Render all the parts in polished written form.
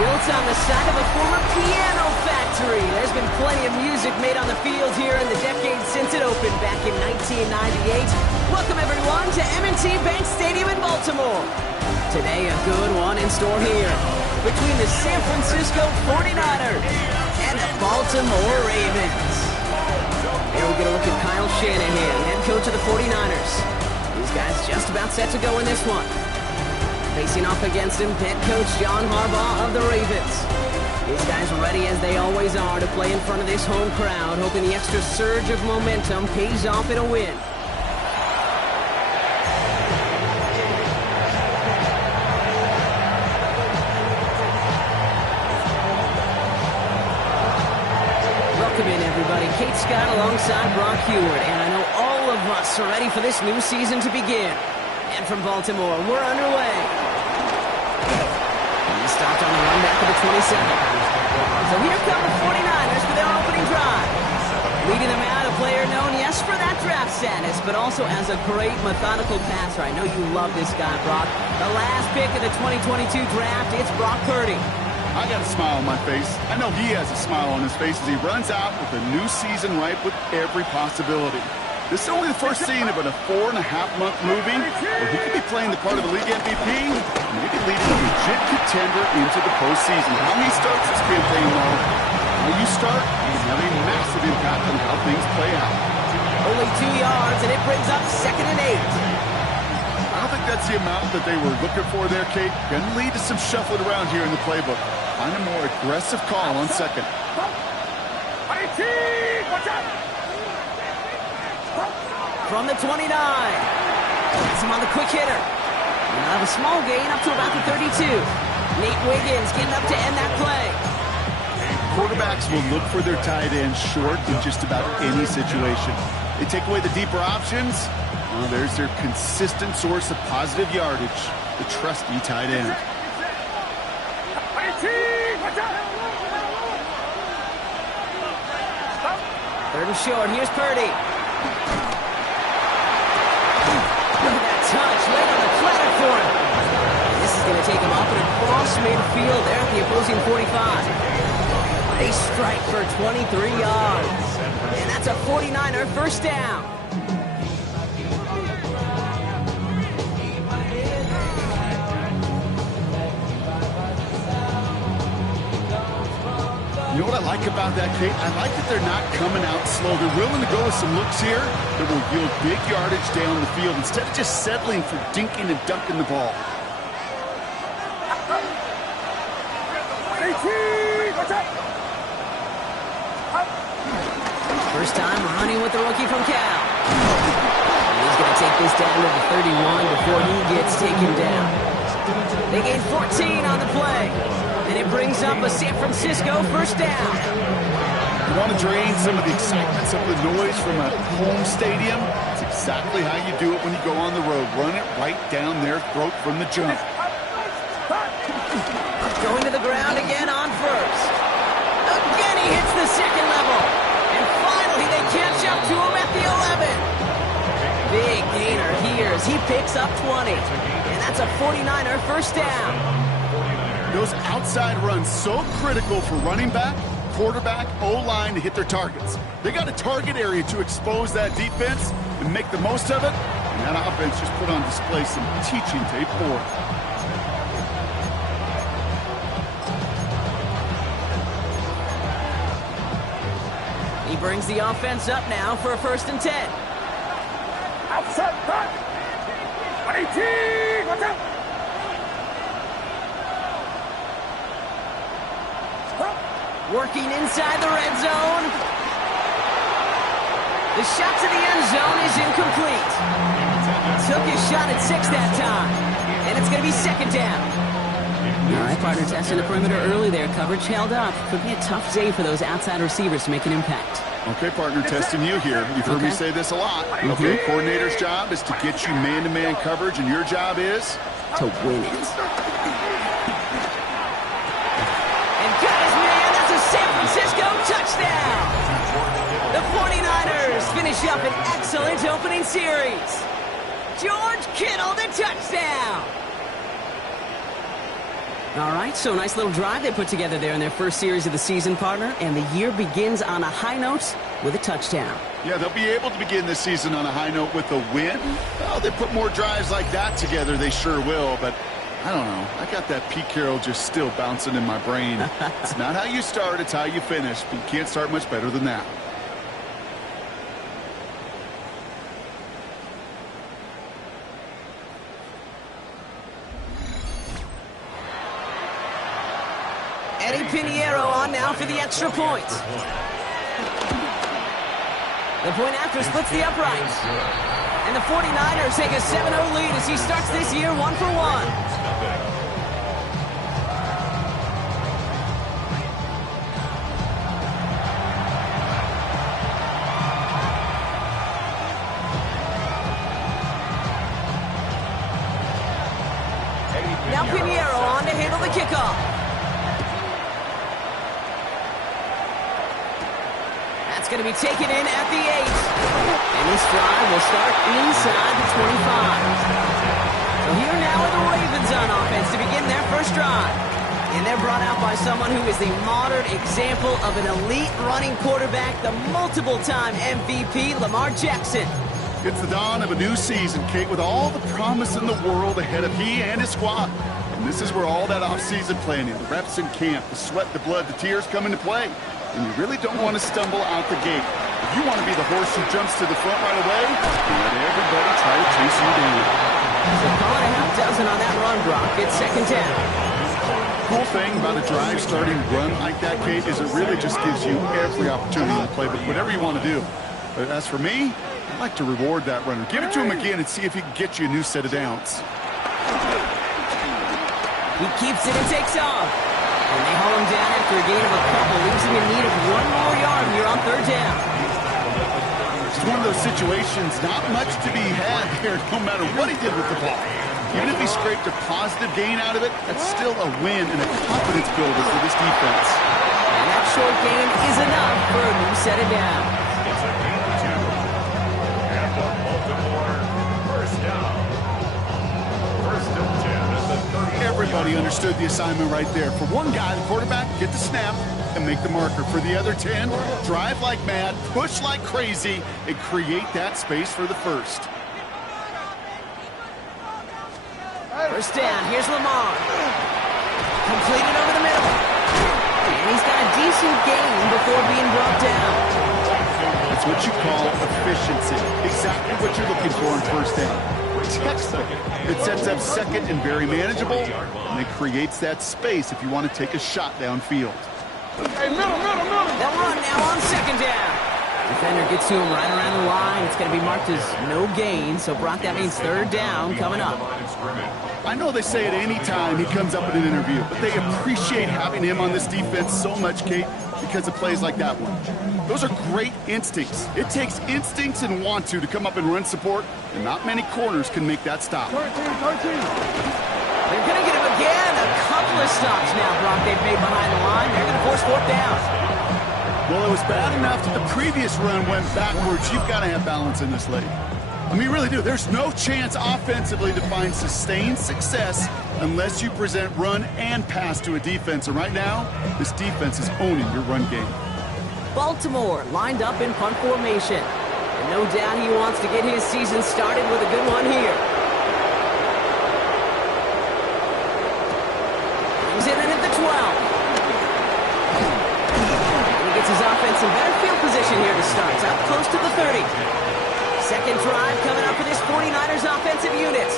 Built on the side of a former piano factory, there's been plenty of music made on the field here in the decade since it opened back in 1998. Welcome everyone to M&T Bank Stadium in Baltimore. Today a good one in store here between the San Francisco 49ers and the Baltimore Ravens. Here we get a look at Kyle Shanahan, head coach of the 49ers. These guys just about set to go in this one. Facing off against him, head coach John Harbaugh of the Ravens. These guys ready as they always are to play in front of this home crowd, hoping the extra surge of momentum pays off in a win. Welcome in, everybody. Kate Scott alongside Brock Heward, and I know all of us are ready for this new season to begin. And from Baltimore, we're underway. He stopped on the run back to the 27. So here come the 49ers for their opening drive. Leading them out, a player known, yes, for that draft status, but also as a great methodical passer. I know you love this guy, Brock. The last pick of the 2022 draft, it's Brock Purdy. I got a smile on my face. I know he has a smile on his face as he runs out with a new season ripe with every possibility. This is only the first scene of a 4.5-month movie where he could be playing the part of a league MVP and maybe leading a legit contender into the postseason. How he starts this campaign, though, how you start can have a massive impact on how things play out. Only 2 yards, and it brings up 2nd and 8. I don't think that's the amount that they were looking for there, Kate. Going to lead to some shuffling around here in the playbook. Find a more aggressive call on 2nd. Watch out! From the 29. Gets him on the quick hitter. And have a small gain up to about the 32. Nate Wiggins getting up to end that play. Quarterbacks will look for their tight end short in just about any situation. They take away the deeper options. Well, there's their consistent source of positive yardage, the trusty tight end. Third and short. Here's Purdy. Look at that touch, right on the platter for him. This is going to take him off and across midfield there at the opposing 45. They strike for 23 yards. And that's a 49er first down. You know what I like about that, Kate? I like that they're not coming out slow. They're willing to go with some looks here that will yield big yardage down the field instead of just settling for dinking and dunking the ball. First time running with the rookie from Cal. And he's going to take this down to the 31 before he gets taken down. They gain 14 on the play. And it brings up a San Francisco first down. You want to drain some of the excitement, some of the noise from a home stadium? It's exactly how you do it when you go on the road. Run it right down their throat from the jump. Going to the ground again on first. Again he hits the second level. And finally they catch up to him at the 11. Big gainer here as he picks up 20. And that's a 49er first down. Those outside runs so critical for running back, quarterback, O-line to hit their targets. They got a target area to expose that defense and make the most of it. And that offense just put on display some teaching tape for it. He brings the offense up now for a 1st and 10. Outside back. 18. Watch out. Working inside the red zone. The shot to the end zone is incomplete. Took his shot at 6 that time. And it's going to be 2nd down. All right, partner, testing the perimeter early there. Coverage held up. Could be a tough day for those outside receivers to make an impact. Okay, partner, testing you here. You've heard me say this a lot. Okay, coordinator's job is to get you man-to-man coverage, and your job is? To win it. And got his man. That's a San Francisco touchdown. The 49ers finish up an excellent opening series. George Kittle, the touchdown. All right, so a nice little drive they put together there in their first series of the season, partner, and the year begins on a high note with a touchdown. Yeah, they'll be able to begin this season on a high note with a win. Well, they put more drives like that together, they sure will, but I don't know. I got that Pete Carroll just still bouncing in my brain. It's not how you start, it's how you finish, but you can't start much better than that. Eddie Pinheiro on now for the extra point. The point after splits the uprights. And the 49ers take a 7-0 lead as he starts this year 1 for 1. Now Pinheiro on to handle the kickoff. That's going to be taken in at the 8. And this drive will start inside the 25. So here now are the Ravens on offense to begin their first drive. And they're brought out by someone who is the modern example of an elite running quarterback, the multiple-time MVP, Lamar Jackson. It's the dawn of a new season, Kate, with all the promise in the world ahead of he and his squad. And this is where all that off-season planning, the reps in camp, the sweat, the blood, the tears come into play. And you really don't want to stumble out the gate. If you want to be the horse who jumps to the front right away, let everybody try to chase you down. So call it a half dozen on that run, Brock. It's 2nd down. Cool thing about a drive starting run like that, Kate, is it really just gives you every opportunity to play, but whatever you want to do. But as for me, I'd like to reward that runner. Give it to him again and see if he can get you a new set of downs. He keeps it and takes off. And they haul him down after a gain of a couple, leaves him in need of 1 more yard here on 3rd down. It's one of those situations, not much to be had here, no matter what he did with the ball. Even if he scraped a positive gain out of it, that's still a win and a confidence builder for this defense. And that short gain is enough for a new set of downs. Everybody understood the assignment right there. For one guy, the quarterback, get the snap and make the marker. For the other 10, drive like mad, push like crazy, and create that space for the first. First down, here's Lamar. Completed over the middle. And he's got a decent gain before being brought down. That's what you call efficiency. Exactly what you're looking for in first down. Textbook. It sets up 2nd and very manageable, and it creates that space if you want to take a shot downfield. Hey, middle. They'll run now on 2nd down. Defender gets to him right around the line. It's going to be marked as no gain, so Brock, that means 3rd down coming up. I know they say it any time he comes up in an interview, but they appreciate having him on this defense so much, Kate, because of plays like that one. Those are great instincts. It takes instincts and want to come up and run support, and not many corners can make that stop. 13. They're going to get him again. A couple of stops now, Brock, they've made behind the line. They're going to force 4th down. Well, it was bad enough that the previous run went backwards. You've got to have balance in this league. I mean, you really do. There's no chance offensively to find sustained success unless you present run and pass to a defense. And right now, this defense is owning your run game. Baltimore lined up in punt formation. And No doubt he wants to get his season started with a good one here. He's in at the 12. And he gets his offense in better field position here to start. It's up close to the 30. Second drive coming up for this 49ers offensive unit.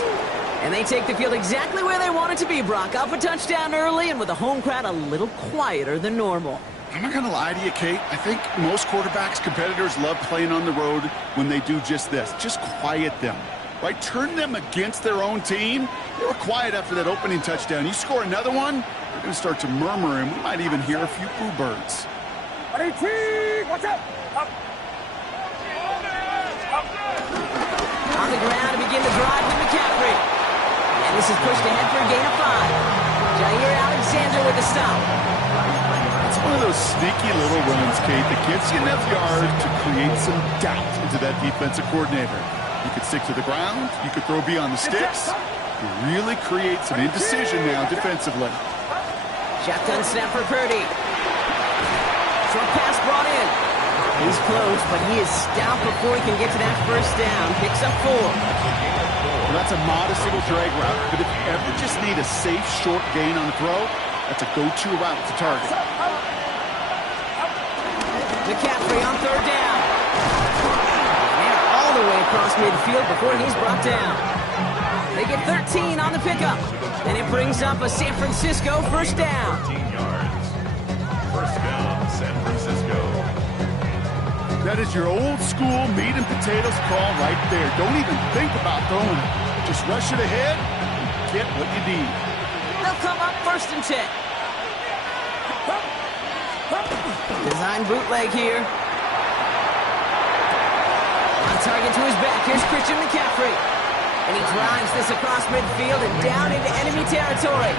And they take the field exactly where they want it to be, Brock. Up a touchdown early and with a home crowd a little quieter than normal. I'm not going to lie to you, Kate. I think most quarterbacks, competitors love playing on the road when they do just this. Just quiet them, right? Turn them against their own team. They were quiet after that opening touchdown. You score another one, they're going to start to murmur, and we might even hear a few boo birds. Watch out! Up. On the ground to begin the drive with McCaffrey. And this is pushed ahead for a gain of 5. Jair Alexander with the stop. It's one of those sneaky little runs, Kate, that gets you enough yards to create some doubt into that defensive coordinator. You could stick to the ground. You could throw beyond the sticks. You really create some indecision now defensively. Shotgun snap for Purdy. Short pass brought in. He's close, but he is stopped before he can get to that first down. Picks up 4. Well, that's a modest little drag route, but if you ever just need a safe, short gain on the throw, that's a go-to route to target. McCaffrey on third down. And all the way across midfield before he's brought down. They get 13 on the pickup, and it brings up a San Francisco first down. 15 yards. First down, San Francisco. That is your old-school meat and potatoes call right there. Don't even think about throwing it. Just rush it ahead and get what you need. They'll come up first and 10. Design bootleg here. On target to his back. Here's Christian McCaffrey. And he drives this across midfield and down into enemy territory.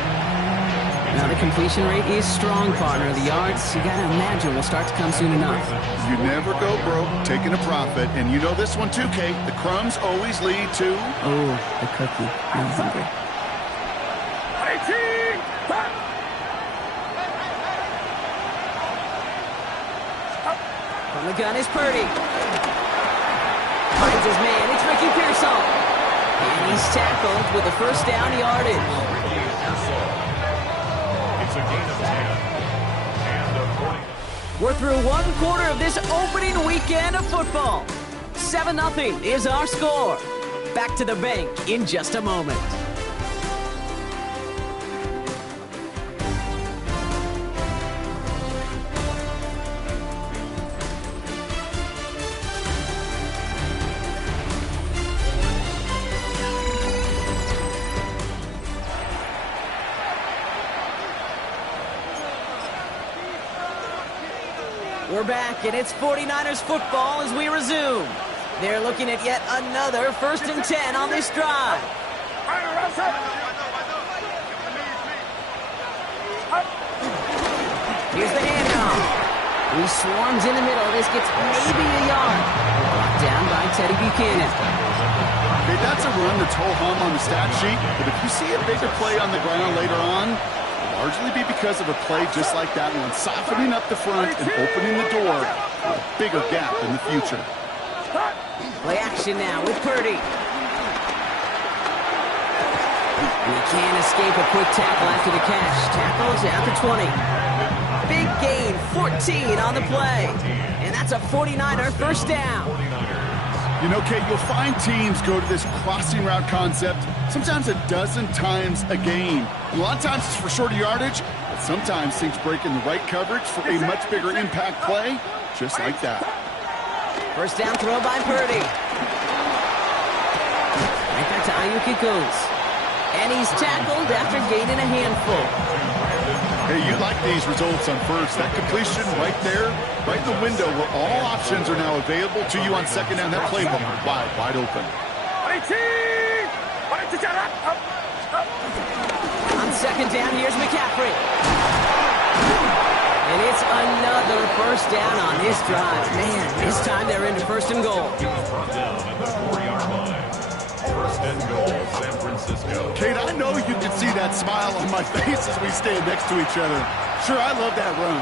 Now the completion rate is strong, partner. The yards, you got to imagine, will start to come soon enough. You never go broke taking a profit. And you know this one too, Kate. The crumbs always lead to... Oh, the cookie. I'm hungry. From the gun is Purdy. Finds his man. It's Ricky Pearsall. And he's tackled with a first down yardage. It's a gain of 10. And a 40. We're through one quarter of this opening weekend of football. 7-0 is our score. Back to the bank in just a moment. We're back, and it's 49ers football as we resume. They're looking at yet another 1st and 10 on this drive. Here's the handoff. He swarms in the middle. This gets maybe a yard. Brought down by Teddy Buchanan. Okay, that's a run that's ho-hum on the stat sheet, but if you see a bigger play on the ground later on, largely be because of a play just like that one, softening up the front and opening the door for a bigger gap in the future. Play action now with Purdy. We can't escape a quick tackle after the catch. Tackles at the 20. Big gain, 14 on the play. And that's a 49er first down. You know, Kate, you'll find teams go to this crossing route concept sometimes a dozen times a game. A lot of times it's for shorter yardage, but sometimes things break in the right coverage for a much bigger impact play, just like that. First down throw by Purdy. Right back to Ayuk it goes. And he's tackled after gaining a handful. Hey, you like these results on first. That completion right there, right in the window where all options are now available to you on second down. That playbook wide open. On second down, here's McCaffrey. And it's another first down on this drive. Man, this time they're into 1st and goal. Brought down at the 4-yard line. 1st and goal, San Francisco. Kate, I know you can see that smile on my face as we stand next to each other. Sure, I love that run.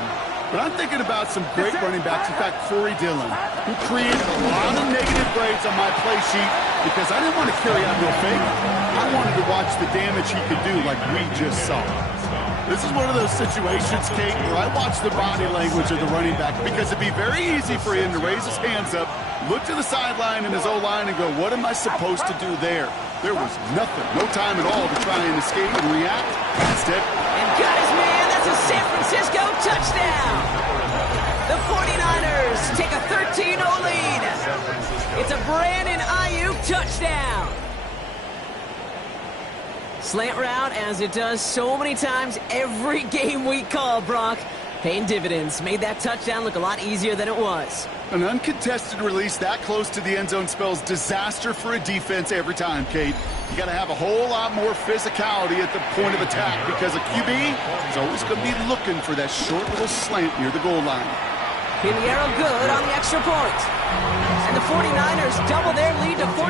But I'm thinking about some great running backs. In fact, Corey Dillon, who created a lot of negative grades on my play sheet because I didn't want to carry out no fake. I wanted to watch the damage he could do like we just saw. This is one of those situations, Kate, where I watch the body language of the running back because it'd be very easy for him to raise his hands up, look to the sideline in his O-line and go, what am I supposed to do there? There was nothing, no time at all to try and escape and react. Instead, and got his man. That's a San Francisco touchdown. The 49ers take a 13-0 lead. It's a Brandon Ayuk touchdown. Slant route, as it does so many times every game we call, Brock. Paying dividends. Made that touchdown look a lot easier than it was. An uncontested release that close to the end zone spells disaster for a defense every time, Kate. You got to have a whole lot more physicality at the point of attack because a QB is always going to be looking for that short little slant near the goal line. Pinheiro good on the extra point. And the 49ers double their lead to 14.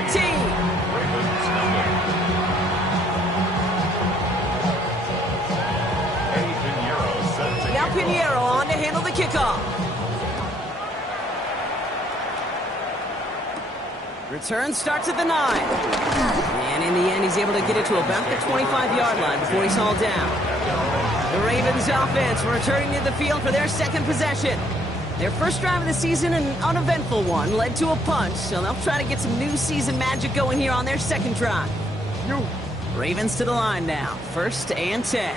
Now Pinheiro on to handle the kickoff. Return starts at the 9. And in the end, he's able to get it to about the 25-yard line before he's hauled down. The Ravens offense returning to the field for their second possession. Their first drive of the season, an uneventful one, led to a punch, so they'll try to get some new season magic going here on their second drive. Ravens to the line now, 1st and 10.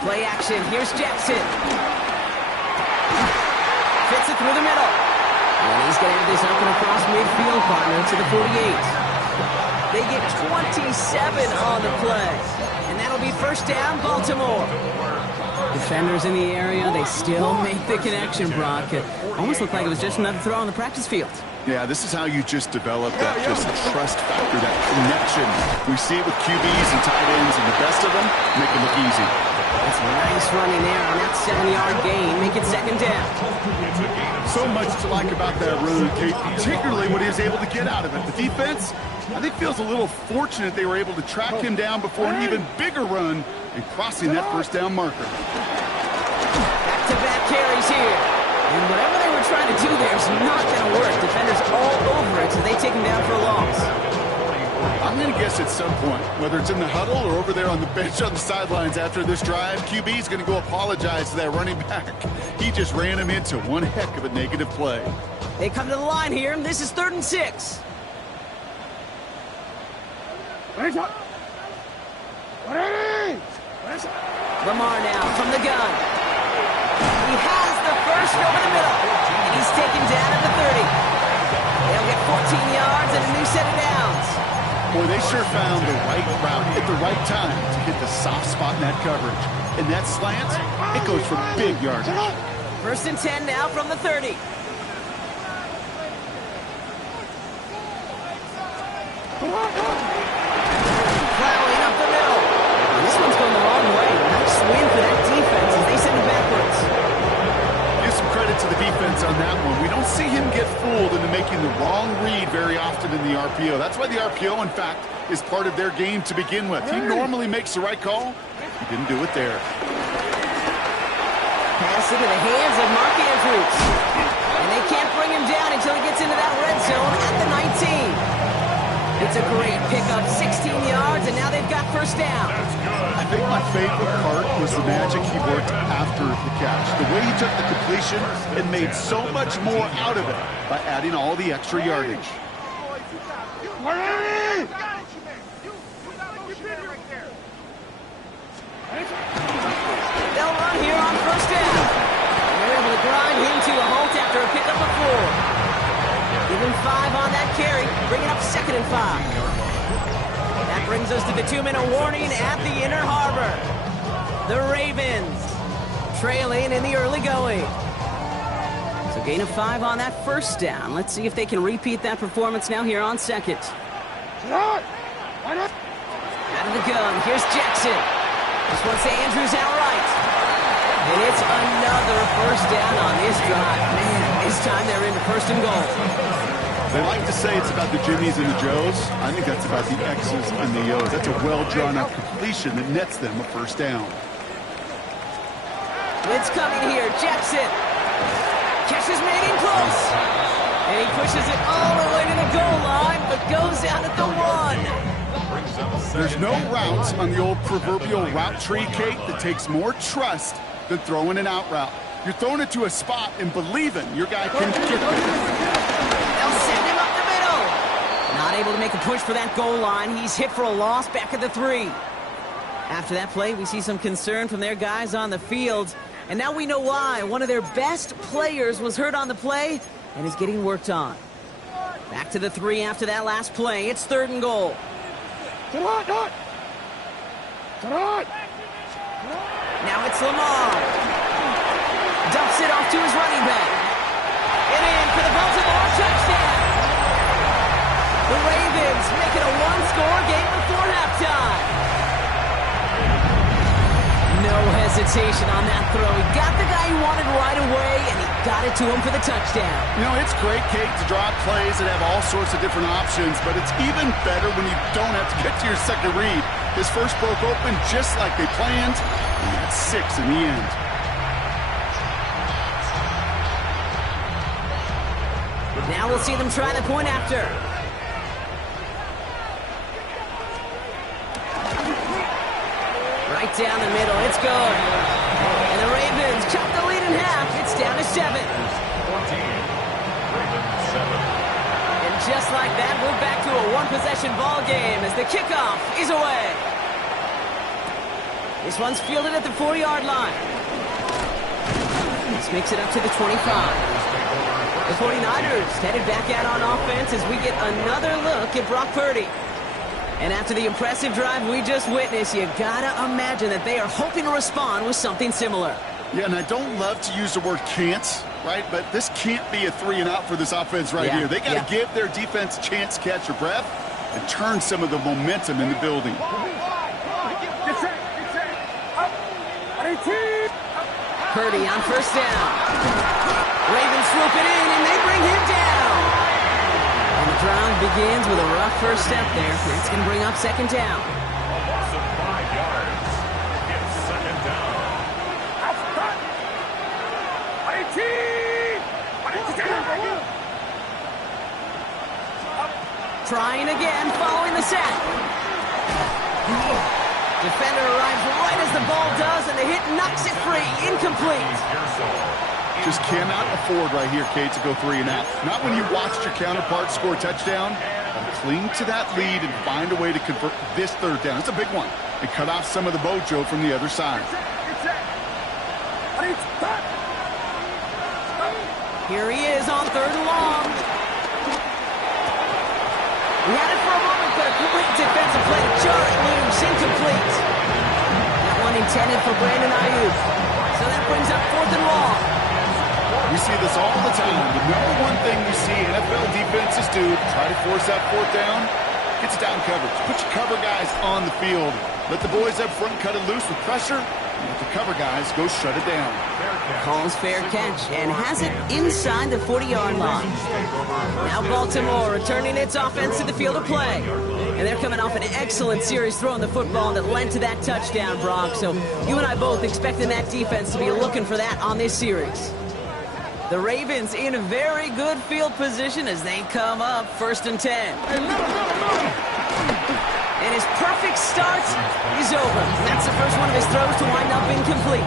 Play action, here's Jackson. Fits it through the middle. And he's going to have this up and across midfield, partner, to the 48. They get 27 on the play. And that'll be 1st down, Baltimore. Defenders in the area, they still make the connection, Brock. It almost looked like it was just another throw on the practice field. Yeah, this is how you just develop that just trust factor, that connection. We see it with QBs and tight ends, and the best of them make it look easy. That's a nice running there on that 7-yard gain. Make it 2nd down. So much to like about that run, Kate, particularly what he was able to get out of it. The defense, I think, feels a little fortunate they were able to track him down before an even bigger run and crossing that 1st down marker. Back-to-back carries here. And whatever they were trying to do there is not going to work. Defenders all over it, so they take him down for a loss. I'm going to guess at some point, whether it's in the huddle or over there on the bench on the sidelines after this drive, QB is going to go apologize to that running back. He just ran him into one heck of a negative play. They come to the line here, and this is 3rd and 6. Lamar now from the gun. He has the first over the middle, and he's taken down at the 30. They'll get 14 yards and a new set of downs. Boy, they sure found the right route at the right time to hit the soft spot in that coverage. And that slant, it goes for big yardage. 1st and 10 now from the 30. Plowing up the middle. This one's going the wrong way. Nice win for that defense as they send it backwards. Give some credit to the defense on that one. We don't see him get fooled into making the wrong read very often in the RPO. That's why the RPO, in fact, is part of their game to begin with. He normally makes the right call. He didn't do it there. Pass into the hands of Mark Andrews. And they can't bring him down until he gets into that red zone at the 19. It's a great pickup, 16 yards, and now they've got 1st down. I think my favorite part was the magic he worked after the catch. The way he took the completion and made so much more out of it by adding all the extra yardage. They'll run here on 1st down. And they're able to grind him to a halt after a pickup of 4. Give him 5 on that carry, bringing up 2nd and 5. That brings us to the 2-minute warning at the Inner Harbor. The Ravens trailing in the early going. So gain of 5 on that 1st down. Let's see if they can repeat that performance now here on 2nd. Out of the gun, here's Jackson. This one's to Andrews outright. And it's another 1st down on this drive. Man, this time they're into 1st and goal. They like to say it's about the Jimmies and the Joes. I think that's about the X's and the O's. That's a well-drawn-out completion that nets them a first down. Blitz coming here. Jackson. Catch is made in close. And he pushes it all the way to the goal line, but goes out at the 1. There's no routes on the old proverbial route tree, Kate, that takes more trust than throwing an out route. You're throwing it to a spot and believing your guy can get there. They'll send him up the middle. Not able to make a push for that goal line. He's hit for a loss back at the 3. After that play, we see some concern from their guys on the field. And now we know why. One of their best players was hurt on the play and is getting worked on. Back to the 3 after that last play. It's 3rd and goal. Now it's Lamar. Dumps it off to his running back. And in for the Baltimore touchdown. The Ravens make it a 1-score game before halftime. No hesitation on that throw. He got the guy he wanted right away, and he got it to him for the touchdown. You know, it's great, Kate, to draw plays that have all sorts of different options, but it's even better when you don't have to get to your second read. His first broke open just like they planned, and that's 6 in the end. Now we'll see them try the point after. Right down the middle, it's good. And the Ravens chop the lead in half. It's down to 7. And just like that, we're back to a 1-possession ball game as the kickoff is away. This one's fielded at the 4-yard line. This makes it up to the 25. The 49ers headed back out on offense as we get another look at Brock Purdy. And after the impressive drive we just witnessed, you gotta imagine that they are hoping to respond with something similar. Yeah, and I don't love to use the word can't, right? But this can't be a 3-and-out for this offense right here. They got to give their defense a chance to catch their breath and turn some of the momentum in the building. Purdy on first down. Ravens swoop it in, and they bring him down. And the drive begins with a rough first step there. That's going to bring up 2nd down. A loss of 5 yards. It's 2nd down. Trying again, following the sack. Defender arrives right as the ball does, and the hit knocks it free. Incomplete. Just cannot afford right here, Kate, to go 3-and-out. Not when you watched your counterpart score a touchdown. Cling to that lead and find a way to convert this 3rd down. It's a big one. And cut off some of the mojo from the other side. Here he is on 3rd and long. He had it for a moment, but a great defensive play to jar it loose. Incomplete. That one intended for Brandon Ayuk. So that brings up 4th and long. We see this all the time. The number one thing we see NFL defenses do to try to force that 4th down, it's down coverage. Put your cover guys on the field. Let the boys up front cut it loose with pressure. And let the cover guys go shut it down. Calls fair catch and has it inside the 40-yard line. Now Baltimore returning its offense to the field of play. And they're coming off an excellent series throwing the football that led to that touchdown, Brock. So you and I both expecting that defense to be looking for that on this series. The Ravens in a very good field position as they come up 1st and 10. And his perfect start is over. That's the first one of his throws to wind up incomplete.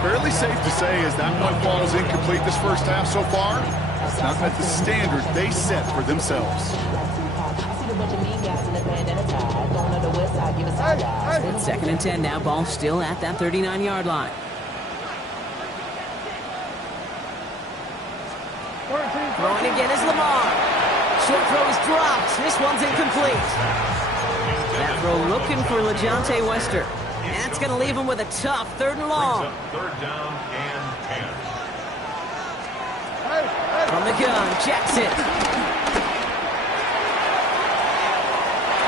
Fairly safe to say as that one falls incomplete this first half so far, it's not met the standard they set for themselves. It's 2nd and 10 now. Ball still at that 39-yard line. Throwing again is Lamar. Short throw is dropped. This one's incomplete. That throw looking for LeJontay Wester. And that's going to leave him with a tough 3rd and long. 3rd down and 10. From the gun, Jackson.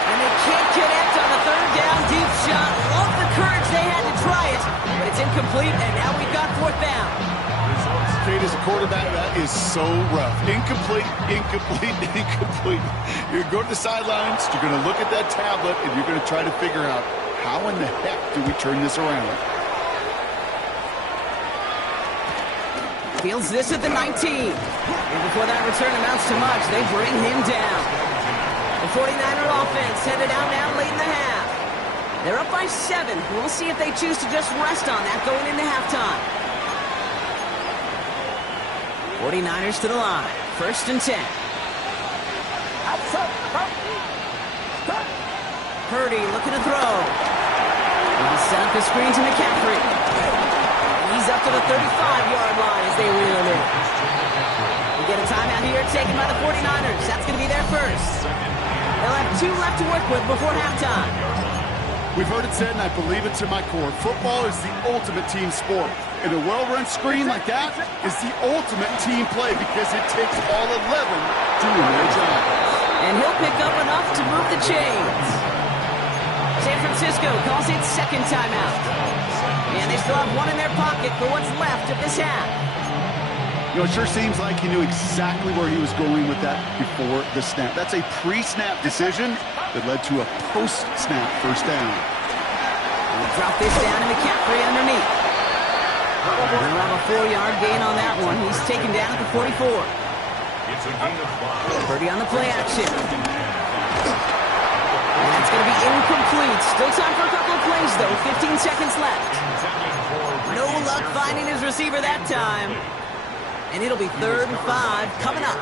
And they can't connect on the 3rd down deep shot. Love the courage they had to try it, but it's incomplete, and now we've got 4th down. Kate, as a quarterback, that is so rough. Incomplete, incomplete, incomplete. You're going to the sidelines, you're going to look at that tablet, and you're going to try to figure out, how in the heck do we turn this around? Fields this at the 19. And before that return amounts to much, they bring him down. The 49er offense headed out now late in the half. They're up by 7. We'll see if they choose to just rest on that going into halftime. 49ers to the line. 1st and 10. Purdy looking to throw. He set up the screen to McCaffrey. He's up to the 35-yard line as they reel him in. We get a timeout here taken by the 49ers. That's going to be their first. They'll have 2 left to work with before halftime. We've heard it said, and I believe it to my core, football is the ultimate team sport. And a well-run screen like that is the ultimate team play because it takes all 11 doing their job. And he'll pick up enough to move the chains. San Francisco calls it 2nd timeout. And they still have 1 in their pocket for what's left of this half. You know, it sure seems like he knew exactly where he was going with that before the snap. That's a pre-snap decision that led to a post-snap first down. We'll drop this down to McCaffrey underneath. We'll have a 4-yard gain on that one. He's taken down at the 44. It's a gain of 5. Purdy on the play action. And that's going to be incomplete. Still time for a couple of plays, though. 15 seconds left. No luck finding his receiver that time. And it'll be 3rd and 5 coming up.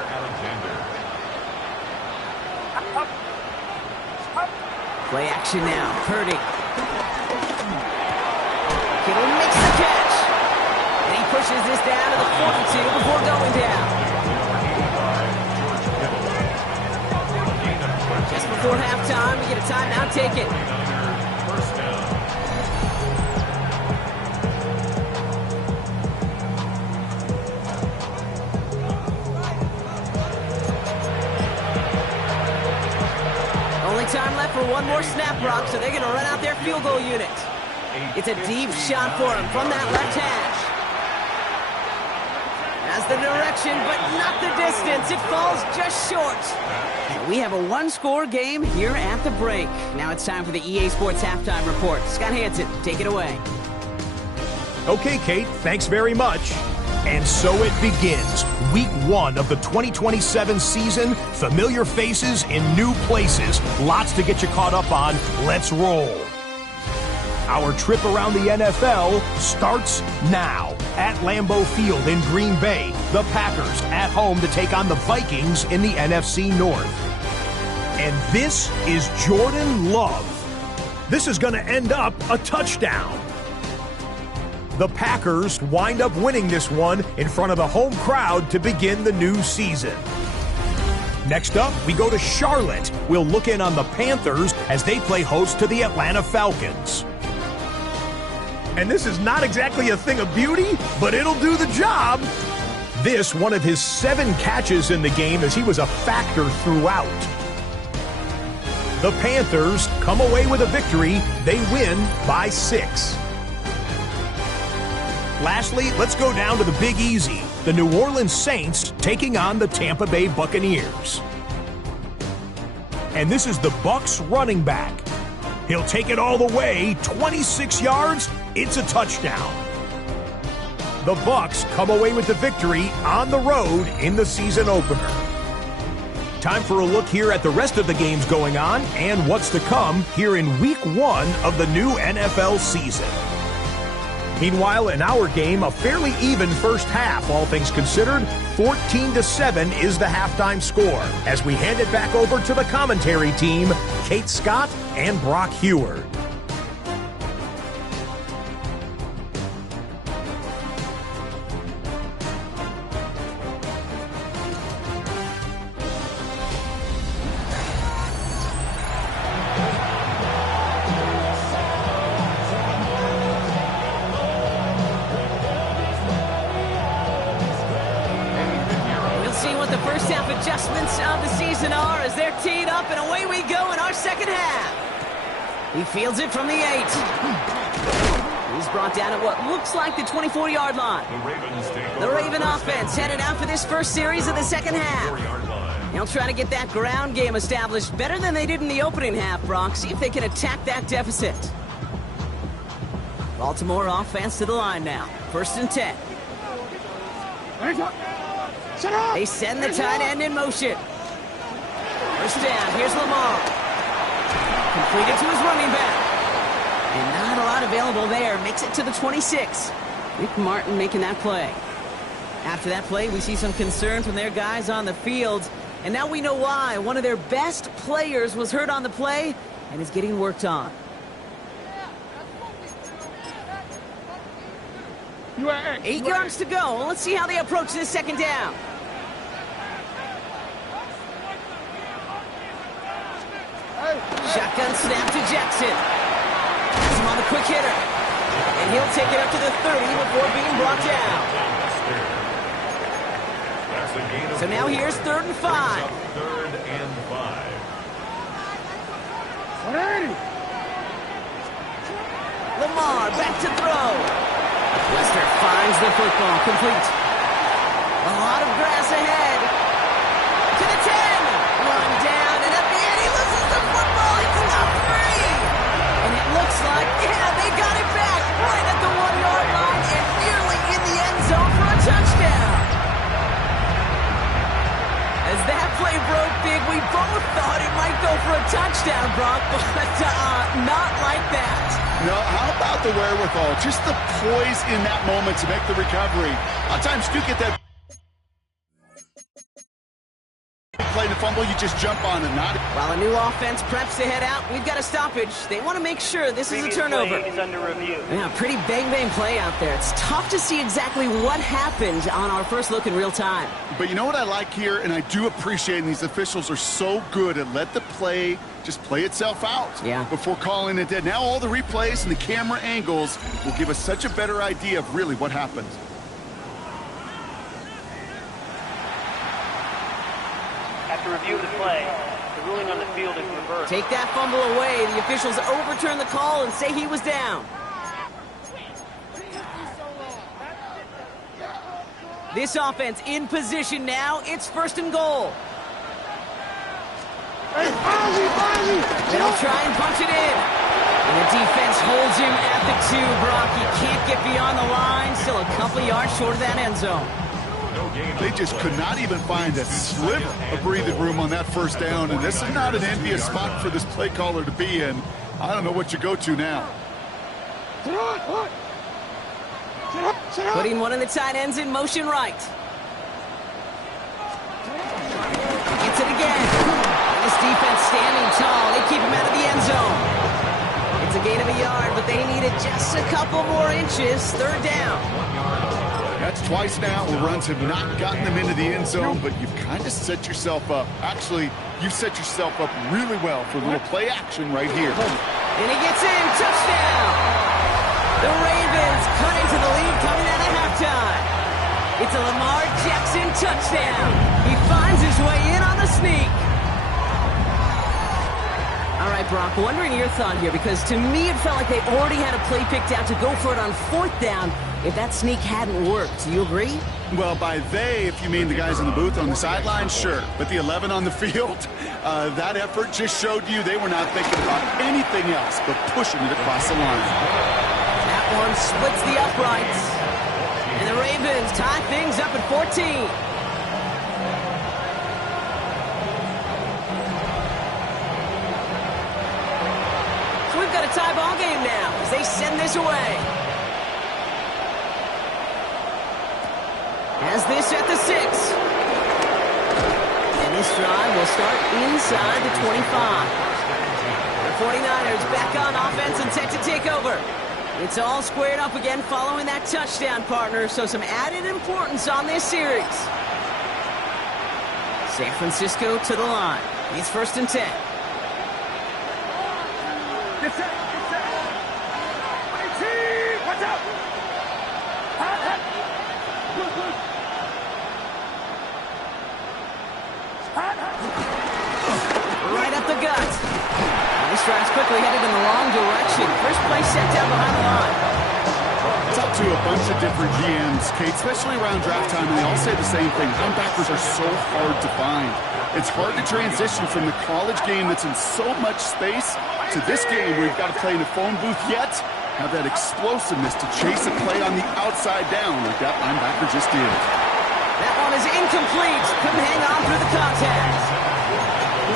Play action now. Purdy. Kittle makes the catch. And he pushes this down to the 42 before going down. Just before halftime, we get a timeout taken. First down. Only time left for 1 more snap, Brock, so they're going to run out their field goal unit. It's a deep shot for him from that left hash. Has the direction, but not the distance. It falls just short. So we have a 1-score game here at the break. Now it's time for the EA Sports Halftime Report. Scott Hansen, take it away. Okay, Kate, thanks very much. And so it begins. Week 1 of the 2027 season. Familiar faces in new places. Lots to get you caught up on. Let's roll. Our trip around the NFL starts now. At Lambeau Field in Green Bay, the Packers at home to take on the Vikings in the NFC North. And this is Jordan Love. This is going to end up a touchdown. The Packers wind up winning this one in front of the home crowd to begin the new season. Next up, we go to Charlotte. We'll look in on the Panthers as they play host to the Atlanta Falcons. And this is not exactly a thing of beauty, but it'll do the job. This, one of his 7 catches in the game, as he was a factor throughout. The Panthers come away with a victory. They win by 6. Lastly, let's go down to the Big Easy. The New Orleans Saints taking on the Tampa Bay Buccaneers. And this is the Bucs running back. He'll take it all the way, 26 yards, it's a touchdown. The Bucs come away with the victory on the road in the season opener. Time for a look here at the rest of the games going on and what's to come here in Week 1 of the new NFL season. Meanwhile, in our game, a fairly even first half, all things considered. 14-7 is the halftime score as we hand it back over to the commentary team, Kate Scott and Brock Heward. Adjustments of the season are as they're teed up, and away we go in our second half. He fields it from the 8. He's brought down at what looks like the 24-yard line. The Raven offense headed out for this first series of the second half. They'll try to get that ground game established better than they did in the opening half, Brock. See if they can attack that deficit. Baltimore offense to the line now. 1st and 10. They send the tight end in motion. 1st down. Here's Lamar. Completed to his running back. And not a lot available there. Makes it to the 26. Rick Martin making that play. After that play, we see some concern from their guys on the field. And now we know why. One of their best players was hurt on the play and is getting worked on. 8 yards to go. Let's see how they approach this second down. Shotgun snap to Jackson. Has him on the quick hitter. And he'll take it up to the 30 before being brought down. So now here's 3rd and 5. 3rd and 5. Lamar back to throw. Lester finds the football complete. A lot of grass ahead. To the 10. Run down, and at the end he loses the football. It's not free. And it looks like, they got it back right at the 1-yard line and nearly in the end zone for a touchdown. As that play broke big, we both thought it might go for a touchdown, Brock, but not like that. No, how about the wherewithal? Just the poise in that moment to make the recovery. A lot of times you get that play the fumble, you just jump on it. While a new offense preps to head out, we've got a stoppage. They want to make sure this is a turnover. Play is under review. Yeah, pretty bang play out there. It's tough to see exactly what happened on our first look in real time. But you know what I like here, and I do appreciate, and these officials are so good at let the play just play itself out before calling it dead. Now all the replays and the camera angles will give us such a better idea of really what happened. After review of the play, the ruling on the field is reversed. Take that fumble away. The officials overturn the call and say he was down. This offense in position now. It's 1st and goal. They'll try and punch it in. And the defense holds him at the 2, Brock. He can't get beyond the line. Still a couple yards short of that end zone. They just could not even find a sliver of breathing room on that 1st down, and this is not an envious spot for this play caller to be in. I don't know what you go to now. Putting one of the tight ends in motion right. Gets it again. This defense standing tall. They keep him out of the end zone. It's a gain of a yard, but they needed just a couple more inches. 3rd down. That's twice now where runs have not gotten them into the end zone, but you've kind of set yourself up. Actually, you've set yourself up really well for a little play action right here. And he gets in. Touchdown! The Ravens cut into the lead coming out of halftime. It's a Lamar Jackson touchdown. He finds his way in on the sneak. All right, Brock, wondering your thought here, because to me it felt like they already had a play picked out to go for it on 4th down if that sneak hadn't worked. Do you agree? Well, by they, if you mean the guys in the booth on the sideline, sure. But the 11 on the field, that effort just showed you they were not thinking about anything else but pushing it across the line. That one splits the uprights. And the Ravens tie things up at 14. So we've got a tie ball game now as they send this away. Has this at the 6. And this drive will start inside the 25. The 49ers back on offense and set to take over. It's all squared up again following that touchdown, partner, so some added importance on this series. San Francisco to the line. It's 1st and 10. Watch out! Right up the gut. This drive's quickly headed in the wrong direction. First play set down behind the line. to a bunch of different GMs, Kate, especially around draft time, and they all say the same thing. Linebackers are so hard to find. It's hard to transition from the college game that's in so much space to this game where you've got to play in a phone booth, yet have that explosiveness to chase a play on the outside down like that linebacker just did. That one is incomplete. Couldn't hang on through the contact.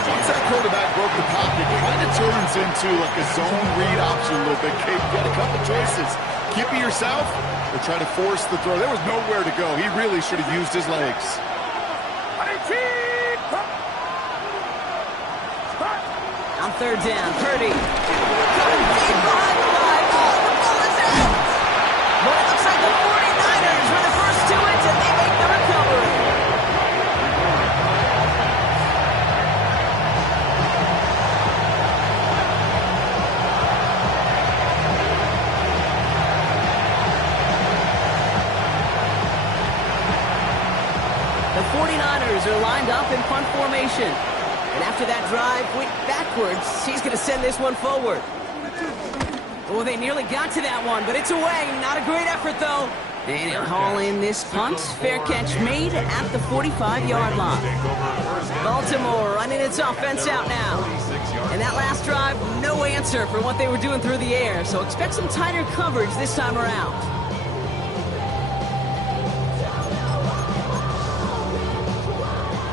Once that quarterback broke the pocket, it kind of turns into like a zone read option a little bit. Kate, you got a couple choices. Keep it yourself or try to force the throw. There was nowhere to go. He really should have used his legs. On third down, Purdy. Coming deep behind the line. Oh, the ball is out. Well, it looks like the 49ers were the first to it, and they make the recovery. The 49ers are lined up in punt formation. And after that drive went backwards, he's going to send this one forward. Oh, they nearly got to that one, but it's away. Not a great effort, though. And he'll haul in this punt. Fair catch made at the 45-yard line. Baltimore running its offense out now. And that last drive, no answer for what they were doing through the air. So expect some tighter coverage this time around.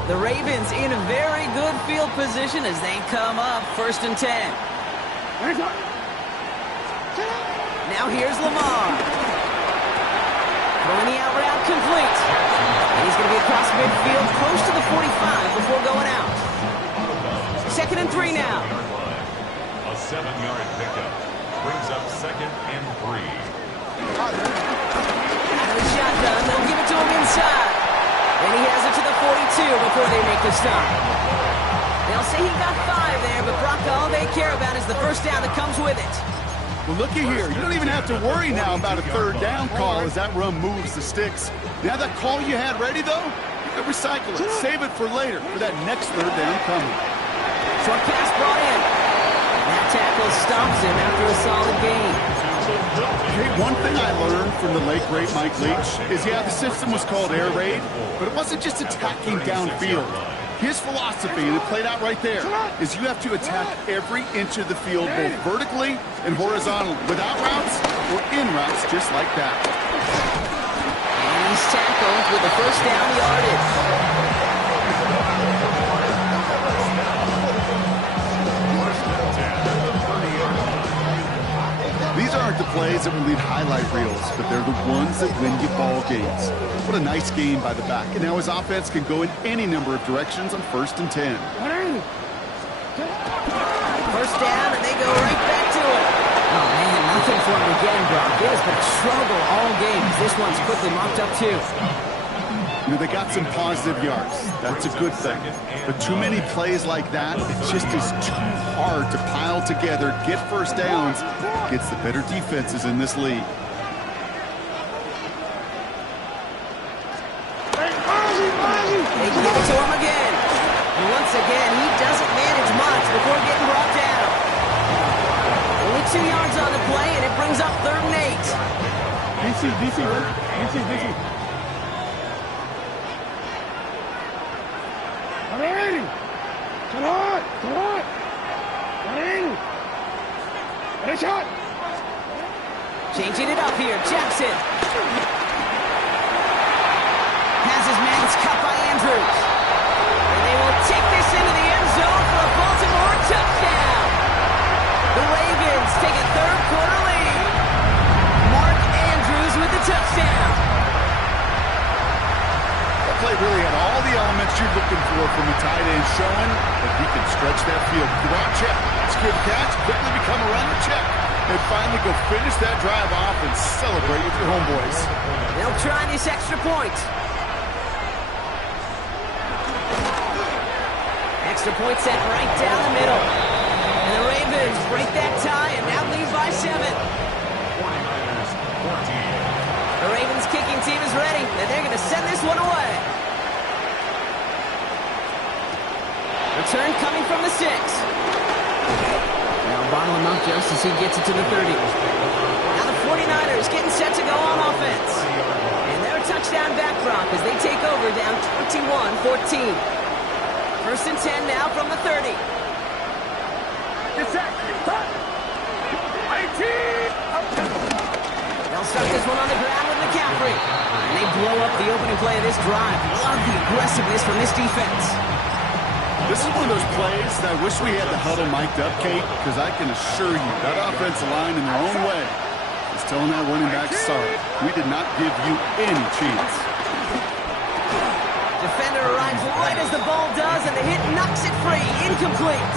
The Ravens in a very good field position as they come up 1st and 10. Now here's Lamar. Throwing the out route complete. And he's going to be across midfield close to the 45 before going out. 2nd and 3 now. A 7-yard pickup brings up 2nd and 3. Out of the shotgun, they'll give it to him inside. And he has it to the 42 before they make the stop. They'll say he got 5 there, but Brock, all they care about is the first down that comes with it. Well, looky here. You don't even have to worry now about a third down call as that run moves the sticks. Now that call you had ready, though, you can recycle it. Save it for later for that next third down coming. Short pass brought in. That tackle stops him after a solid gain. Hey, one thing I learned from the late, great Mike Leach is, yeah, the system was called air raid, but it wasn't just attacking downfield. His philosophy, and it played out right there, is you have to attack every inch of the field, both vertically and horizontally, without routes or in routes, just like that. And he's tackled with the first down yardage. These aren't the plays that will lead highlight reels, but they're the ones that win you ball games. What a nice game by the back. And now his offense can go in any number of directions on 1st and 10. First down, and they go right back to it. Oh, man, nothing for him again, Brock. It has been a struggle all game. This one's quickly mopped up, too. You know, they got some positive yards. That's a good thing. But too many plays like that, it just is too hard to pile together, get first downs, gets the better defenses in this league. They give it to him again. And once again, he doesn't manage much before getting brought down. Only 2 yards on the play, and it brings up 3rd and 8. DC. Come on! Get a shot! Changing it up here, Jackson. Has his man's cut by Andrews. And they will take this into the end zone for a Baltimore touchdown. The Ravens take a 3rd quarter lead. Mark Andrews with the touchdown. That play really had all the elements you're looking for from a tight end, showing that he can stretch that field. Draw check, secure the catch, quickly become a runner check, and finally go finish that drive off and celebrate with your homeboys. They'll try this extra point. Extra point set right down the middle. And the Ravens break that tie and now lead by 7. The Ravens kicking team is ready, and they're going to send this one away. Return coming from the 6. Now bottle him up just as he gets it to the 30. Now the 49ers getting set to go on down back, Brock, as they take over down 21-14. First and 10 now from the 30. They'll start this one on the ground with McCaffrey. And they blow up the opening play of this drive. Love the aggressiveness from this defense. This is one of those plays that I wish we had the huddle mic'd up, Kate, because I can assure you that offensive line in their own way is telling that running back, sorry, we did not give you any chance. Defender arrives right as the ball does, and the hit knocks it free. Incomplete.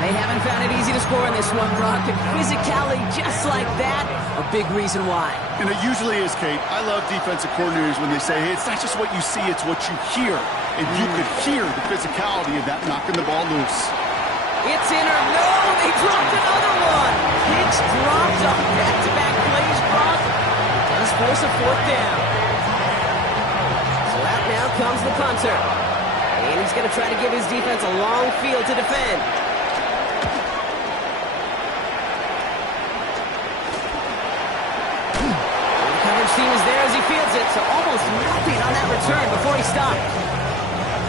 They haven't found it easy to score in this one, Brock. And physicality just like that, a big reason why. And it usually is, Kate. I love defensive coordinators when they say, hey, it's not just what you see, it's what you hear. And you could hear the physicality of that knocking the ball loose. It's in or no, they dropped another one. Hicks dropped on back-to-back plays, Brock. It does force a fourth down. So out now comes the punter. And he's going to try to give his defense a long field to defend. The coverage team is there as he fields it, so almost nothing on that return before he stopped.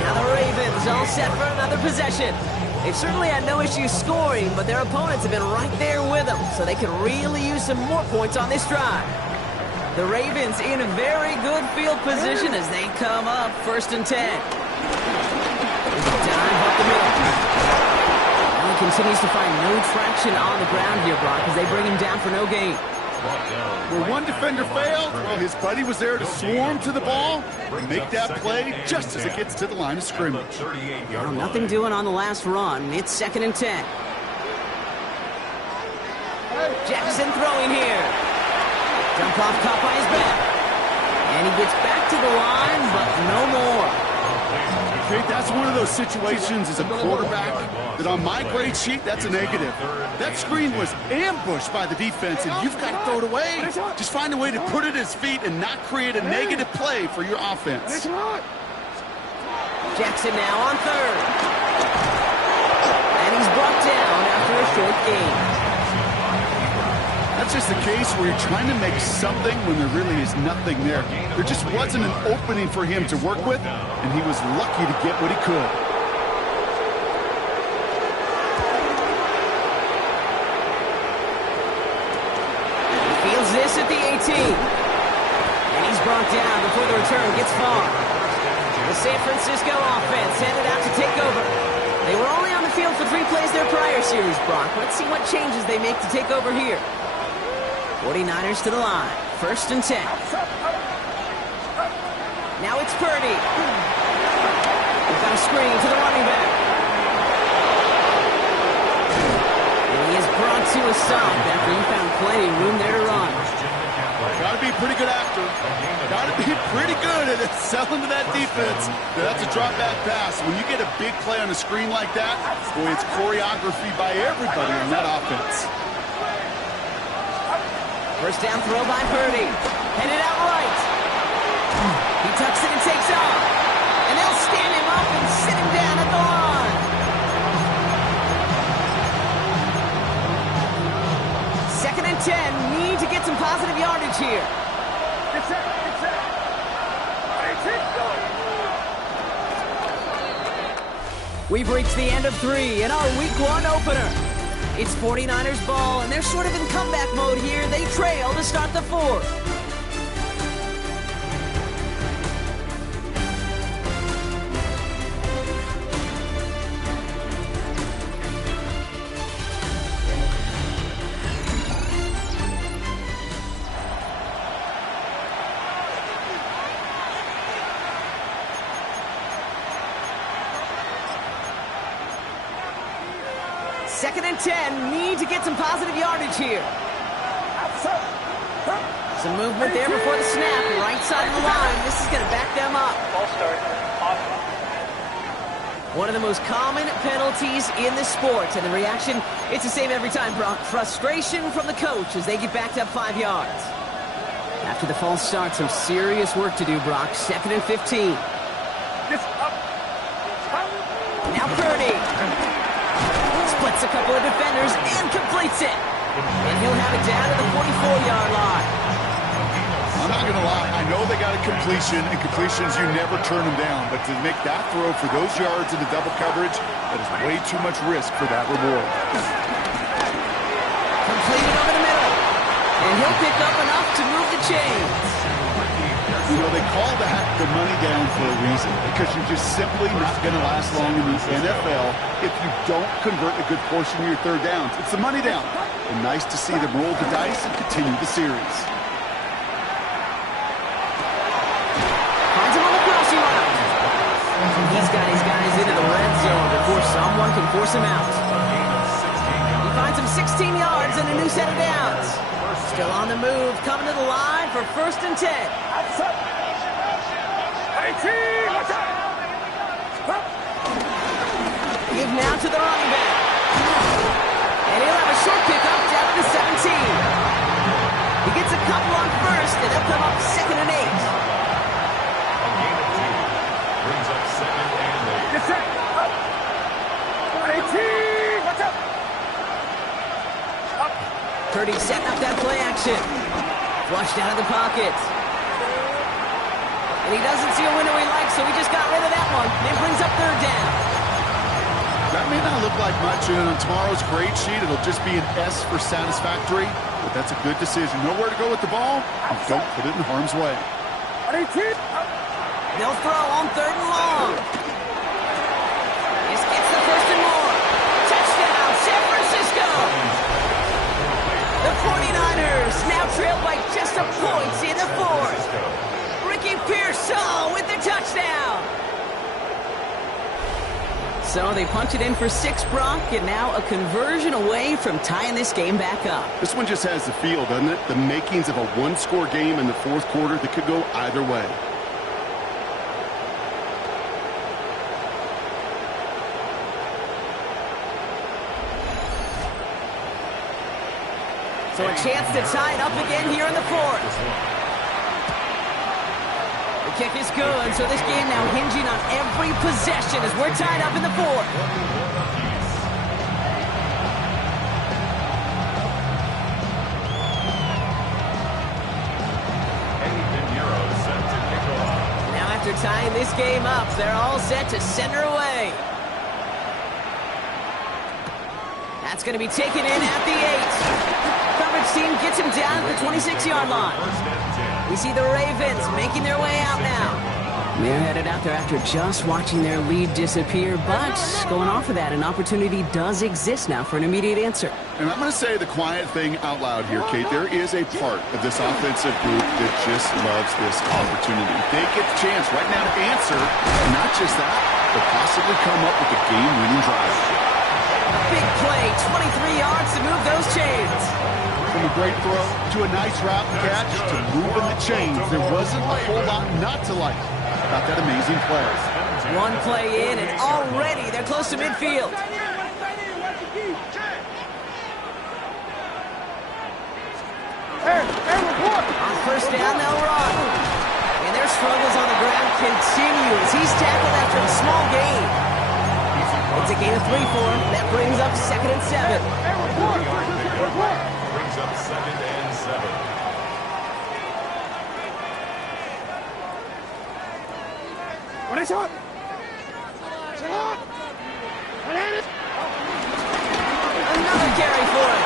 Now the Ravens all set for another possession. They've certainly had no issue scoring, but their opponents have been right there with them, so they could really use some more points on this drive. The Ravens in a very good field position as they come up first and 10. There's a dive up the middle. And he continues to find no traction on the ground here, Brock, as they bring him down for no gain. Where one defender failed, well, his buddy was there to swarm to the ball and make that play just as it gets to the line of scrimmage. Well, nothing doing on the last run. It's second and 10. Jackson throwing here. Jump off caught by his back. And he gets back to the line, but no more. Kate, that's one of those situations as a quarterback that on my grade sheet, that's a negative. That screen was ambushed by the defense, and you've got to throw it away. Just find a way to put it at his feet and not create a negative play for your offense. Jackson now on third. And he's brought down after a short gain. That's just the case where you're trying to make something when there really is nothing there. There just wasn't an opening for him to work with, and he was lucky to get what he could. He feels this at the 18. And he's brought down before the return gets far. The San Francisco offense headed out to take over. They were only on the field for 3 plays their prior series, Brock. Let's see what changes they make to take over here. 49ers to the line. First and 10. Now it's Purdy. We've got a screen to the running back. And he is brought to a stop after he found plenty of room there to run. Got to be pretty good after. Got to be pretty good at selling to that defense. That's a drop back pass. When you get a big play on a screen like that, boy, it's choreography by everybody on that offense. First down throw by Purdy. Headed out right. He tucks it and takes off. And they'll stand him up and sit him down at the line. Second and 10. Need to get some positive yardage here. Get set. We've reached the end of 3 in our Week 1 opener. It's 49ers ball, and they're sort of in comeback mode here. They trail to start the 4th. Second and 10. Need to get some positive yardage here. Some movement there before the snap. Right side of the line. This is going to back them up. False start. Awesome. One of the most common penalties in the sport. And the reaction, it's the same every time, Brock. Frustration from the coach as they get backed up 5 yards. After the false start, some serious work to do, Brock. Second and 15. Now Purdy. Splits a couple of defenders and completes it. And he'll have it down to the 44-yard line. I'm not going to lie. I know they got a completion, and completions, you never turn them down. But to make that throw for those yards into double coverage, that is way too much risk for that reward. Completed over the middle. And he'll pick up enough to move the chains. You know, they call that the money down for a reason, because you're just simply not going to last long in the NFL if you don't convert a good portion of your third downs. It's the money down. And nice to see them roll the dice and continue the series. Finds him on the crossing route. He's got his guys into the red zone before someone can force him out. He finds him 16 yards and a new set of downs. Still on the move, coming to the line for 1st and 10. Give now to the running back. And he'll have a short pickup down to the 17. He gets a couple on 1st, and they'll come up 2nd and 8. A gain of 2 brings up 2nd and 8. Get set. 18. Watch out. Purdy setting up that play action. Flushed out of the pocket. And he doesn't see a window he likes, so he just got rid of that one. It brings up 3rd down. That may not look like much, and on tomorrow's grade sheet, it'll just be an S for satisfactory, but that's a good decision. Nowhere to go with the ball, and don't put it in harm's way. 18. They'll throw on 3rd and long. This gets the 1st and more. Touchdown, San Francisco! The 49ers now trail by just a point in the 4th. Ricky Pearsall with the touchdown. So they punch it in for 6, Brock, and now a conversion away from tying this game back up. This one just has the feel, doesn't it? The makings of a one-score game in the 4th quarter that could go either way. So a chance to tie it up again here in the 4th. The kick is good, so this game now hinging on every possession as we're tied up in the 4th. Now after tying this game up, they're all set to send her away. That's going to be taken in at the 8. Coverage team gets him down at the 26-yard line. We see the Ravens making their way out now. They're headed out there after just watching their lead disappear, but going off of that, an opportunity does exist now for an immediate answer. And I'm going to say the quiet thing out loud here, Kate. There is a part of this offensive group that just loves this opportunity. They get the chance right now to answer, and not just that, but possibly come up with a game-winning drive. Big play, 23 yards to move those chains. From a great throw to a nice route catch to moving the chains, there wasn't a whole lot not to like about that amazing play. One play in, and already they're close to midfield. On 1st down, they'll run. And their struggles on the ground continue as he's tackled after a small gain. It's a gain of 3 for him. That brings up 2nd and 7. Brings up 2nd and 7. Another carry for him.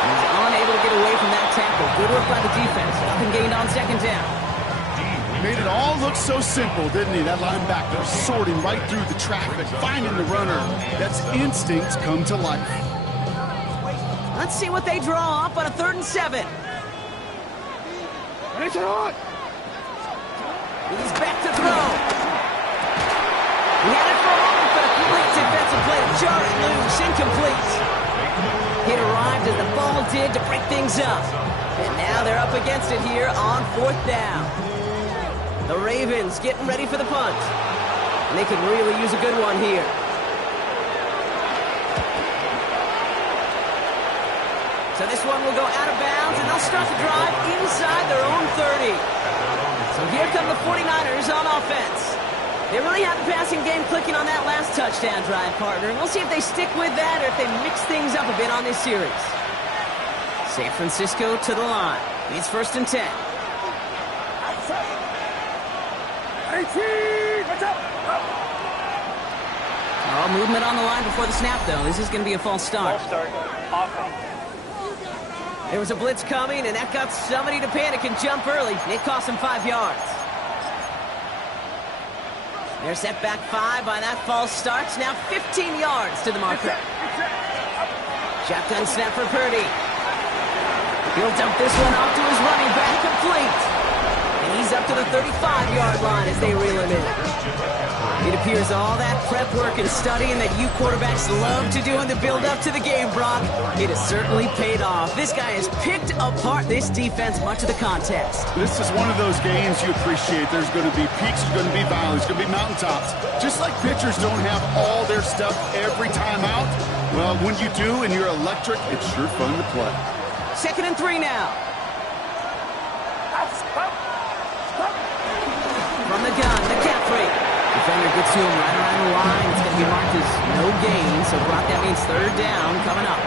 He's unable to get away from that tackle. Good work by the defense. Nothing gained on 2nd down. Made it all look so simple, didn't he? That linebacker sorting right through the traffic, finding the runner. That's instincts come to life. Let's see what they draw up on a 3rd and 7. He's back to throw. He had it for a moment, but a complete defensive play to jar it loose. Incomplete. It arrived as the ball did to break things up. And now they're up against it here on 4th down. The Ravens getting ready for the punt. And they could really use a good one here. So this one will go out of bounds, and they'll start the drive inside their own 30. So here come the 49ers on offense. They really have the passing game clicking on that last touchdown drive, partner. And we'll see if they stick with that or if they mix things up a bit on this series. San Francisco to the line. It's 1st and 10. Oh, movement on the line before the snap, though. This is going to be a false start. False start. Offense. There was a blitz coming, and that got somebody to panic and jump early. It cost him 5 yards. They're set back 5 by that false start. Now 15 yards to the marker. Shotgun snap for Purdy. He'll dump this one off to his running back, complete. And he's up to the 35-yard line as they reel him in. It appears all that prep work and studying that you quarterbacks love to do in the build-up to the game, Brock, it has certainly paid off. This guy has picked apart this defense much of the contest. This is one of those games you appreciate. There's going to be peaks, there's going to be valleys, there's going to be mountaintops. Just like pitchers don't have all their stuff every time out, well, when you do and you're electric, it's sure fun to play. 2nd and 3 now. From the gun, McCaffrey. Defender gets to him right around the line. It's going to be marked as no gain. So, Brock, that means 3rd down coming up.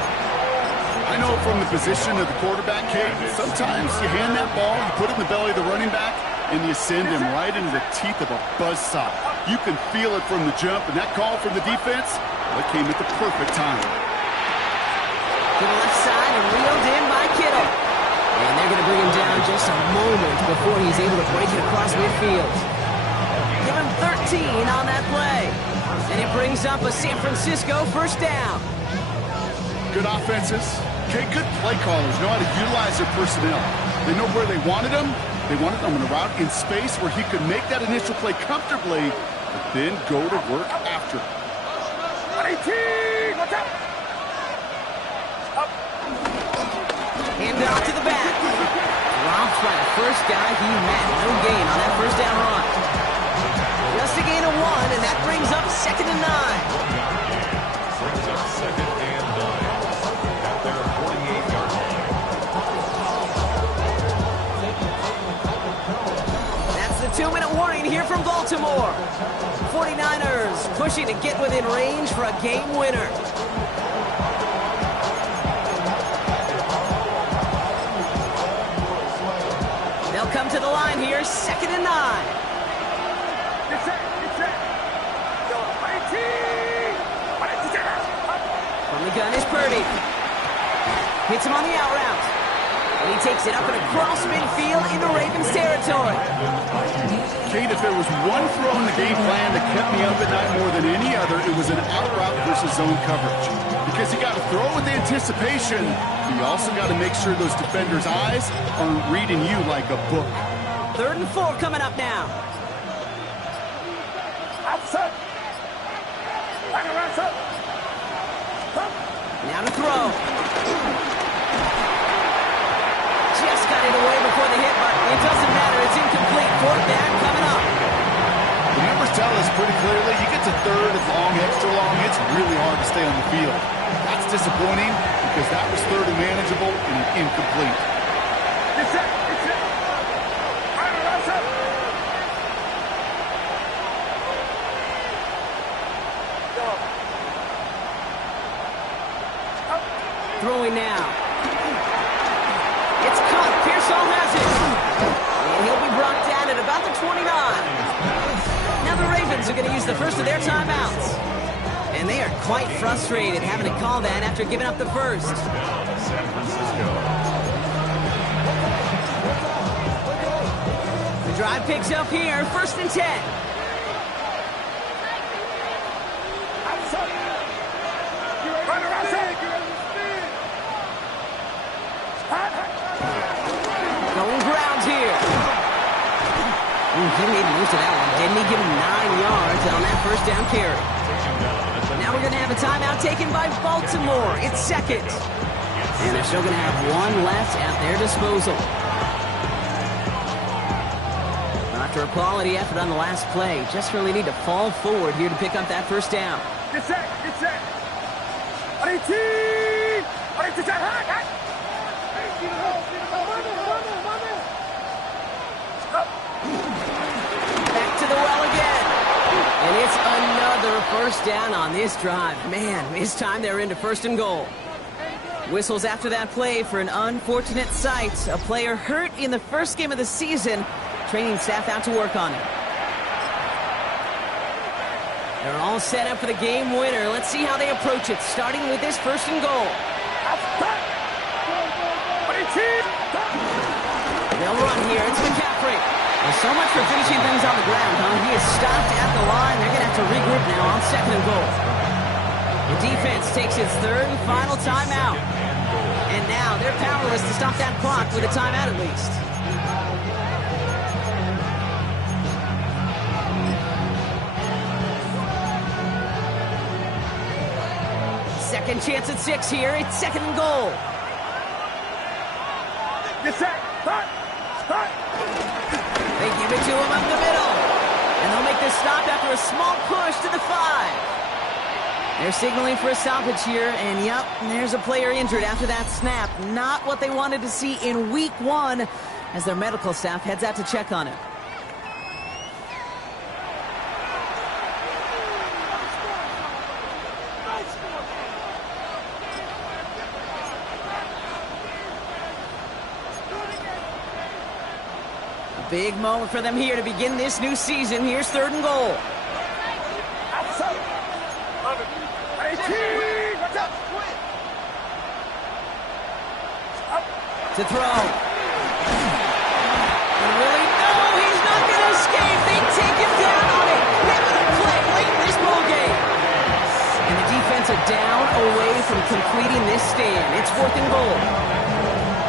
I know from the position of the quarterback, Kate, sometimes you hand that ball, you put it in the belly of the running back, and you send him right into the teeth of a buzzsaw. You can feel it from the jump, and that call from the defense, that came at the perfect time. To the left side and reeled in by Kittle. And they're going to bring him down just a moment before he's able to break it across midfield. Give him 13 on that play. And it brings up a San Francisco 1st down. Good offenses. Okay, good play callers know how to utilize their personnel. They know where they wanted them. They wanted them in a route in space where he could make that initial play comfortably, but then go to work after. Hand it off to the back. Dropped by the first guy he met. No gain on that 1st down run. Just a gain of 1, and that brings up 2nd and 9. Brings up 2nd and 9. At their 48-yard line. That's the 2-minute warning here from Baltimore. 49ers pushing to get within range for a game winner. They'll come to the line here, 2nd and 9. From the gun is Purdy. Hits him on the out route. And he takes it up and across midfield into Ravens territory. Kate, if there was one throw in the game plan that kept me up at night more than any other, it was an out route versus zone coverage. Because you got to throw with anticipation, but you also got to make sure those defenders' eyes aren't reading you like a book. 3rd and 4 coming up now. Now to throw. Just got it away before the hit, but it doesn't matter. It's incomplete. 4th down coming up. The numbers tell us pretty clearly, you get to 3rd and long, extra long, it's really hard to stay on the field. That's disappointing because that was 3rd and manageable and incomplete. Throwing now. It's caught. Pearsall has it. And he'll be brought down at about the 29. Now the Ravens are going to use the first of their timeouts. And they are quite frustrated having to call that after giving up the first. San Francisco. The drive picks up here. 1st and 10. Going grounds here. He made most of that one, didn't he? Give him 9 yards on that 1st down carry. Now we're going to have a timeout taken by Baltimore. It's 2nd. And they're still going to have 1 left at their disposal. After a quality effort on the last play, just really need to fall forward here to pick up that 1st down. Get set, get set. Back to the well again. And it's another 1st down on this drive. Man, this time they're into 1st and goal. Whistles after that play for an unfortunate sight. A player hurt in the first game of the season training staff out to work on it. They're all set up for the game winner. Let's see how they approach it, starting with this 1st and goal. They'll run here. It's McCaffrey. Well, so much for finishing things on the ground, huh? He is stopped at the line. They're going to have to regroup now on 2nd and goal. The defense takes its 3rd and final timeout. And now they're powerless to stop that clock with a timeout at least. Second chance at 6 here. It's 2nd and goal. Get set. Start. They give it to him up the middle. And they'll make this stop after a small push to the 5. They're signaling for a stoppage here. And, yep, there's a player injured after that snap. Not what they wanted to see in week 1 as their medical staff heads out to check on him. Big moment for them here to begin this new season. Here's 3rd and goal. To throw. Really? No, he's not going to escape. They take him down on it. Pivotal play late in this ball game. And the defense are down away from completing this stand. It's 4th and goal.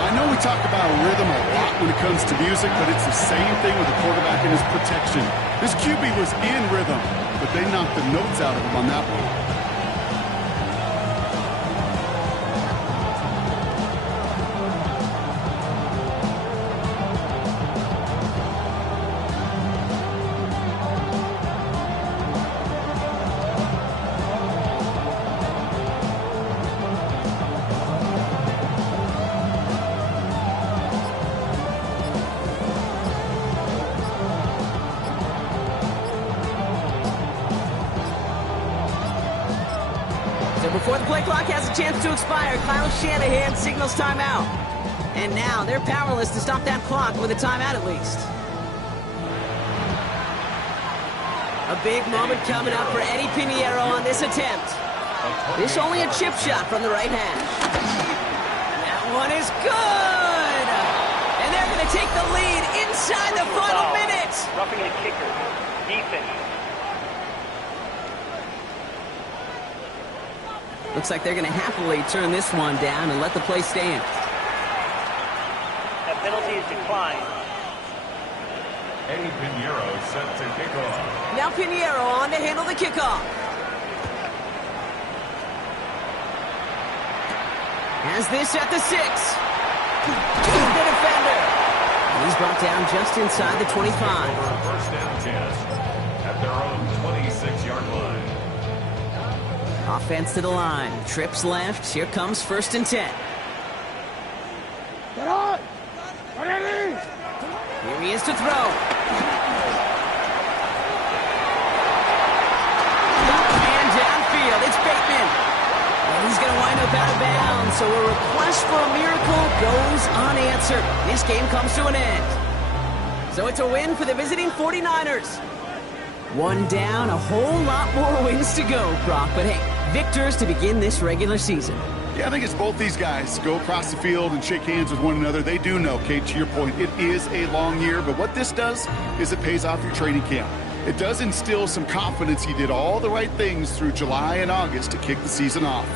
I know we talk about rhythm a lot when it comes to music, but it's the same thing with the quarterback and his protection. This QB was in rhythm, but they knocked the notes out of him on that one. Before the play clock has a chance to expire, Kyle Shanahan signals timeout. And now they're powerless to stop that clock with a timeout at least. A big moment coming up for Eddie Pinheiro on this attempt. This only a chip shot from the right hash. That one is good! And they're going to take the lead inside the final minute. Roughing the kicker. Defense. Looks like they're going to happily turn this one down and let the play stand. That penalty is declined. Eddie Pinheiro set to kick off. Now Pinheiro on to handle the kickoff. Has this at the 6. The defender. And he's brought down just inside the 25. First down chance at their own 26-yard line. Offense to the line. Trips left. Here comes 1st and 10. Get on. Ready. Here he is to throw. And downfield. It's Bateman. And he's going to wind up out of bounds. So a request for a miracle goes unanswered. This game comes to an end. So it's a win for the visiting 49ers. One down, a whole lot more wins to go, Brock. But hey, victors to begin this regular season. Yeah, I think it's both these guys go across the field and shake hands with one another. They do know, Kate, to your point, it is a long year. But what this does is it pays off your training camp. It does instill some confidence. He did all the right things through July and August to kick the season off.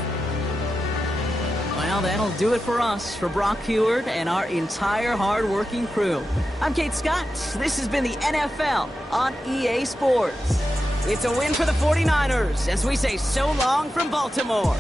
Well, that'll do it for us, for Brock Heward and our entire hard-working crew. I'm Kate Scott. This has been the NFL on EA Sports. It's a win for the 49ers as we say so long from Baltimore.